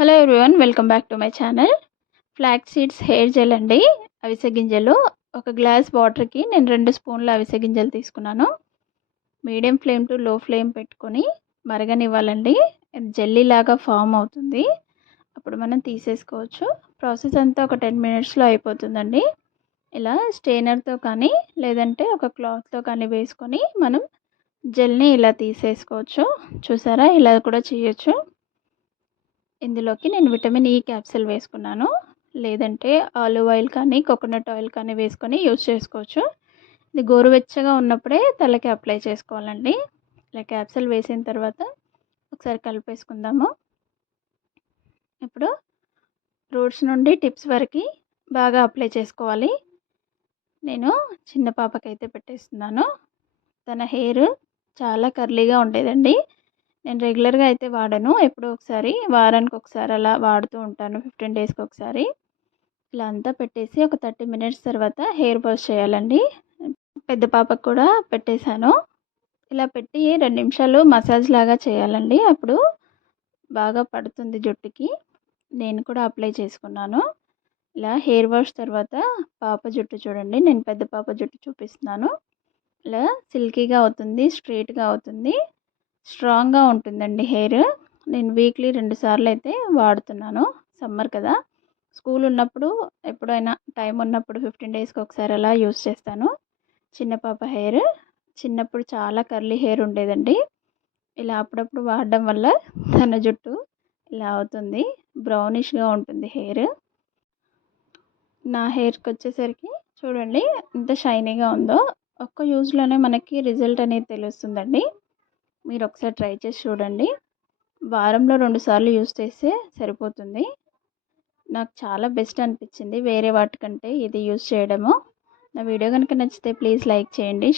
Hello everyone, welcome back to my channel. Flax seeds hair gel అండి. అవిసె గింజలు ఒక గ్లాస్ వాటర్కి నేను 2 స్పూన్ల అవిసె గింజలు తీసుకున్నాను. మీడియం ఫ్లేమ్ టు లో ఫ్లేమ్ పెట్టుకొని మరగనివ్వాలండి. జెల్లీ లాగా ఫామ్ అవుతుంది. అప్పుడు మనం తీసేసుకోవచ్చు. ప్రాసెస్ అంతా ఒక 10 మినిట్స్లో అయిపోతుందండి. ఇలా స్టెయినర్తో కానీ లేదంటే ఒక క్లాత్తో కానీ వేసుకొని మనం జెల్ని ఇలా తీసేసుకోవచ్చు. చూసారా, ఇలా కూడా చేయొచ్చు. ఇందులోకి నేను విటమిన్ ఈ క్యాప్సూల్ వేసుకున్నాను. లేదంటే ఆలివ్ ఆయిల్ కానీ కోకోనట్ ఆయిల్ కానీ వేసుకొని యూజ్ చేసుకోవచ్చు. ఇది గోరువెచ్చగా ఉన్నప్పుడే తలకి అప్లై చేసుకోవాలండి. ఇలా క్యాప్సూల్ వేసిన తర్వాత ఒకసారి కలిపేసుకుందాము. ఇప్పుడు రూట్స్ నుండి టిప్స్ వరకు బాగా అప్లై చేసుకోవాలి. నేను చిన్న పాపకైతే పెట్టేస్తున్నాను. తన హెయిర్ చాలా కర్లీగా ఉండేదండి. నేను రెగ్యులర్గా అయితే వాడను. ఎప్పుడో ఒకసారి, వారానికి ఒకసారి అలా వాడుతూ ఉంటాను. 15 డేస్కి ఒకసారి. ఇలా అంతా పెట్టేసి ఒక 30 మినిట్స్ తర్వాత హెయిర్ వాష్ చేయాలండి. పెద్ద పాపకు కూడా పెట్టేశాను. ఇలా పెట్టి 2 నిమిషాలు మసాజ్ లాగా చేయాలండి. అప్పుడు బాగా పడుతుంది జుట్టుకి. నేను కూడా అప్లై చేసుకున్నాను. ఇలా హెయిర్ వాష్ తర్వాత పాప జుట్టు చూడండి. నేను పెద్ద పాప జుట్టు చూపిస్తున్నాను. ఇలా సిల్కీగా అవుతుంది, స్ట్రైట్గా అవుతుంది, స్ట్రాంగ్గా ఉంటుందండి హెయిర్. నేను వీక్లీ 2 సార్లు అయితే వాడుతున్నాను. సమ్మర్ కదా, స్కూల్ ఉన్నప్పుడు ఎప్పుడైనా టైం ఉన్నప్పుడు 15 డేస్కి ఒకసారి అలా యూస్ చేస్తాను. చిన్న పాప హెయిర్ చిన్నప్పుడు చాలా కర్లీ హెయిర్ ఉండేదండి. ఇలా అప్పుడప్పుడు వాడడం వల్ల తన జుట్టు ఇలా అవుతుంది, బ్రౌనిష్గా ఉంటుంది హెయిర్. నా హెయిర్కి వచ్చేసరికి చూడండి ఎంత షైనీగా ఉందో. ఒక్క యూజ్లోనే మనకి రిజల్ట్ అనేది తెలుస్తుందండి. మీరు ఒకసారి ట్రై చేసి చూడండి. వారంలో 2 సార్లు యూస్ చేస్తే సరిపోతుంది. నాకు చాలా బెస్ట్ అనిపించింది వేరే వాటికంటే ఇది యూస్ చేయడము. నా వీడియో కనుక నచ్చితే ప్లీజ్ లైక్ చేయండి.